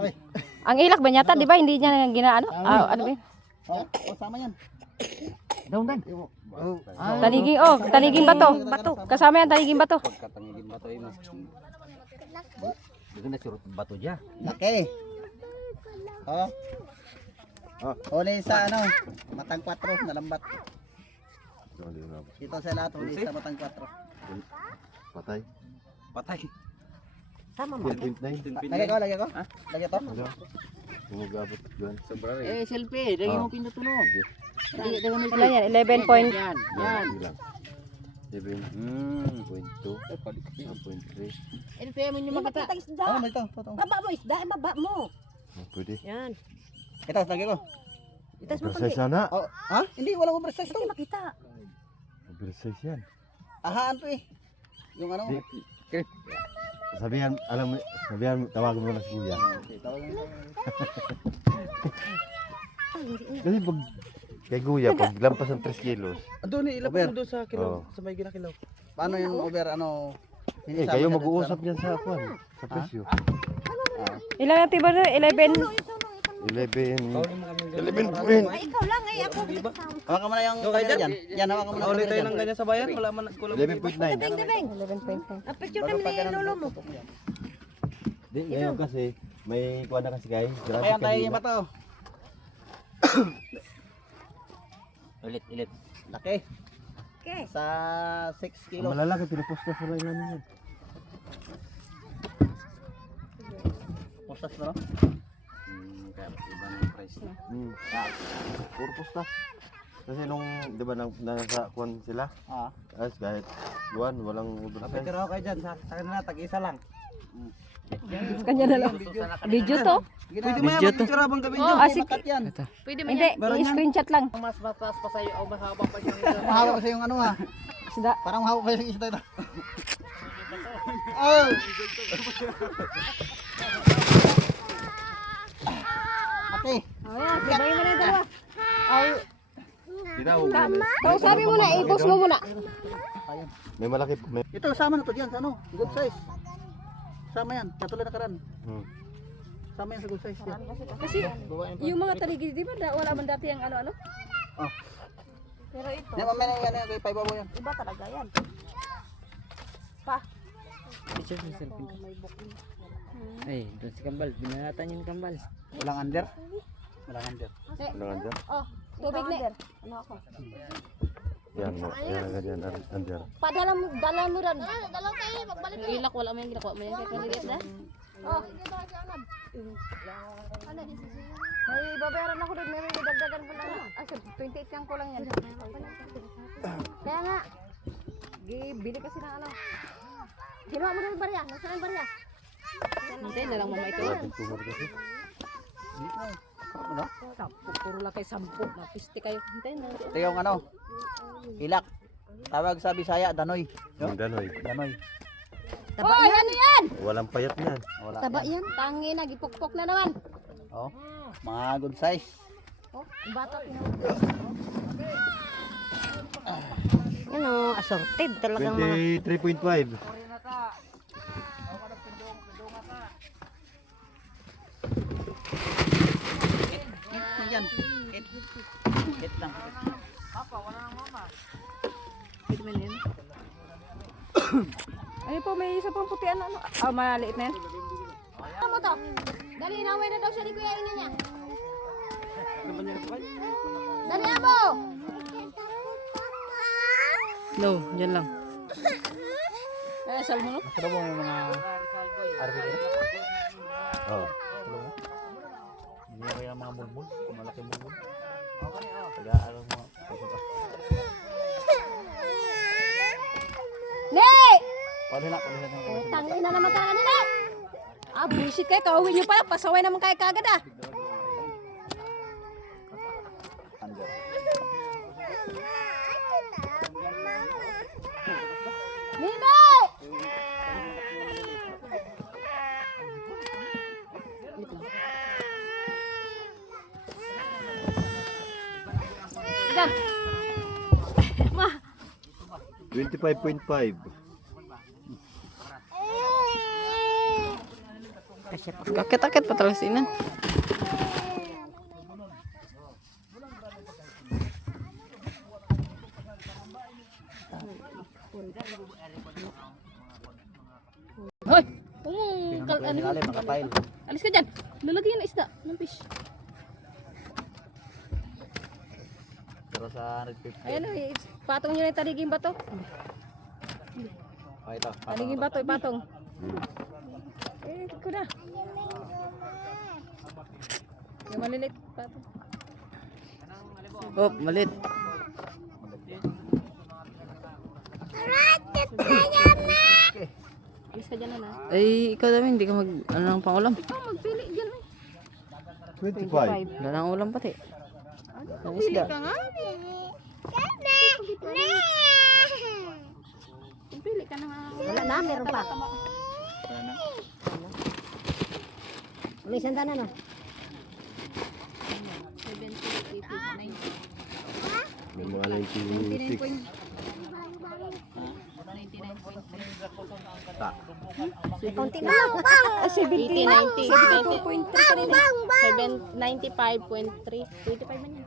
Ay. Ang ilak ba nyata, di ba? Hindi niya ginaano? Ano ba yun? Oh, sama yan. Daw. Taniging bato. Kasama yan, taniging bato. Pagkatangigin bato mo. Dito na surut bato dya. Laki. Oh. Huli sa ano, matang 4 na lambat. Dito sa lahat huli sa matang 4. Patay. Tama mo. 12.9. Lagay ko. Lagay to. Umagabot doon. Sobra rin. Selfie. Lagi mo pinutunog. Wala yan, 11 point. Yan. Ilang? 7.2. 1.3. Ano kaya mo yung makata? Ano ito? Baba mo isda, baba mo. Pwede. Yan. Ito, lagay ko. Itas mo Oversize sana. Oh, ha? Hindi, walang oversize to. Hindi makita. Oversize yan. Ahaan to eh. Yung ano. Sabihan, alam mo, tawagan mo na si Kuya. Kasi pag kay Kuya, pag lampas ng 3 kilos. Doon eh, ilapit mo doon sa kilaw. Sa may ginakilaw. Paano yung over ano? Kayo mag-uusap dyan sa kwan, sa presyo. Ilan natin ba? 11. 11. Ay, ikaw lang eh. Ako. Hawakan mo na yung kanya dyan. Yan, hawakan mo na. Ulit tayo ng ganyan sa bayan, wala man kulang. 11.9. Tabing. 11.9. Apicture kami ni lolo mo. Di, ngayon kasi, may kuha na kasi kayo. Kaya tayo yung bato. Ulit. Laki. Okay. Sa 6 Ang kilos. malalaki, pinupost na sila yung ano yun. Postas na no? Kaya iba na yung price na. Puro posta. Kasi nung, di ba, nasa kuwan sila? As kahit buwan, walang oversize. Pero kayo dyan, sa kanila, tag-isa lang. Kanya na lang. Video to? Pwede mo yan, mag-picture habang gabi dyan. Sige. Makat yan. Pwede mo Hindi, i-screenshot lang. Mas mataas pa sa'yo o mahaba pa siyang Mahawak kasi yung ano ha. Isda. Parang mahawak kasi yung isda ito. Oh! Ate. Ayan, sabayin mo na yung dalawa. Ay, Tama. sabi mo na, i-post mo muna. May malaki, may... Ito, sama na to dyan sa ano. Good size. Sama yan. Katulad na karan. Sama yan sa good size. Yan. Kasi yung mga taligid, di ba wala man dati ang ano-ano? Oh. Pero ito, Yan, mamaya na yan. Kay Paibaw yan. iba talaga yan. Picture sa selfie. Ay, doon si Kambal. Binalatan yung Kambal. Walang under. Walang under. Walang andyan. Oh, tubig na. Ano ako? Yan, ganyan, andyan. Padala mo rin. Dalaw kayo, magbalik. Yung ilak, wala mo yung ilak. Wala mo yung kaya na. Oh. May babayaran ako doon. Meron dagdagan ko lang. 28 lang ko lang yan. Kaya nga, bili kasi ng ano. Ginawa mo na yung barya. Nasaan yung barya? Hintay na lang mama ito. Maraming tumor kasi. Ano? Puro lang kayo 10. Napiste kayo. Hintay na. Ito yung ano. Ilak. Tawag sa Bisaya, Danoy. Yung ganoy. Danoy. Taba yan. Ano yan? Walang payat yan. Wala. Taba yan. Tangi na. Gipokpok na naman. Oh. Mga good size. Oh, bata tinawag. Yan o, assorted talagang mga. 23.5. Yan. Hit lang. Pwede mo yun. Ayun po, may isa pong putian. Ano? Maliit na yan. Ano mo to? Dali, inaway na daw siya ni Kuya Ina niya. Dali, amo! No, yan lang. Sal mo no? Ito mo yung mga RBK. Oh. Hindi ko yung mga mulmul. Kung malaki mulmul. Taga alam mo. Nek! Pwede na. Pwede na. Tangin na naman talaga nila. Bullshit kayo. Kauwi nyo pala. Pasaway naman kayo kagad ah. Nino! Ilan? 25.5. siya pa. Kakit-akit pa talaga sinan. Hoy! Alis ka dyan. Lalagyan na isda ng fish. Pero sa 150. Ayan o, patong nyo na yung taliging bato. Oh, ito. Taliging bato, ipatong. Ko na. Yung malilit, patong. Oh, malit. Alis ka dyan na na. Ay, ikaw dami, hindi ka mag, ano ng pangulam. Ikaw, magpili dyan eh. 25. Wala nang ulam pati. Ang Pili isda. ka nga. Pili ka na nga. Wala na, meron pa. May sanda na no. 70, 80, 90. May mga 96. May konti na. 80, 90, 72.3 kanina. 95.3. 25 man yan.